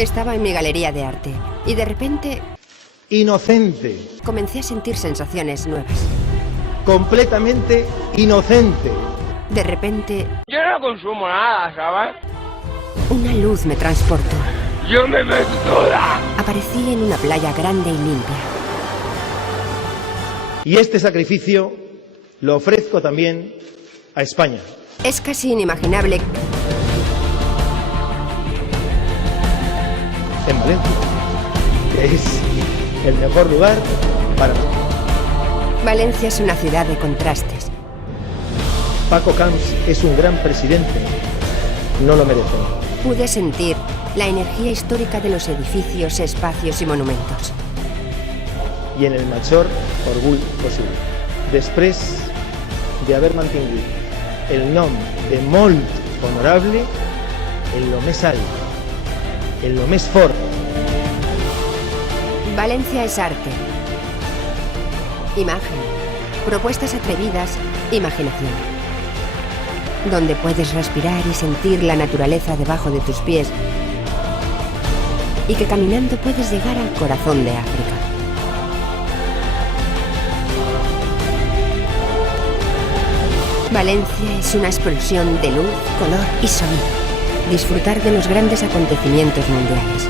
Estaba en mi galería de arte y de repente... Inocente. Comencé a sentir sensaciones nuevas. Completamente inocente. De repente... Yo no consumo nada, ¿sabes? Una luz me transportó. Yo me meto toda. Aparecí en una playa grande y limpia. Y este sacrificio lo ofrezco también a España. Es casi inimaginable. En Valencia, que es el mejor lugar para mí. Valencia es una ciudad de contrastes. Paco Camps es un gran presidente. No lo merecen. Pude sentir la energía histórica de los edificios, espacios y monumentos. I en el major orgull possible. Després d'haver mantingut el nom de molt honorable en lo més alt, en lo més fort. Valencia es arte. Imagen. Propuestas atrevidas. Imaginación. Donde puedes respirar y sentir la naturaleza debajo de tus pies. Y que caminando puedes llegar al corazón de África. Valencia es una explosión de luz, color y sonido. Disfrutar de los grandes acontecimientos mundiales.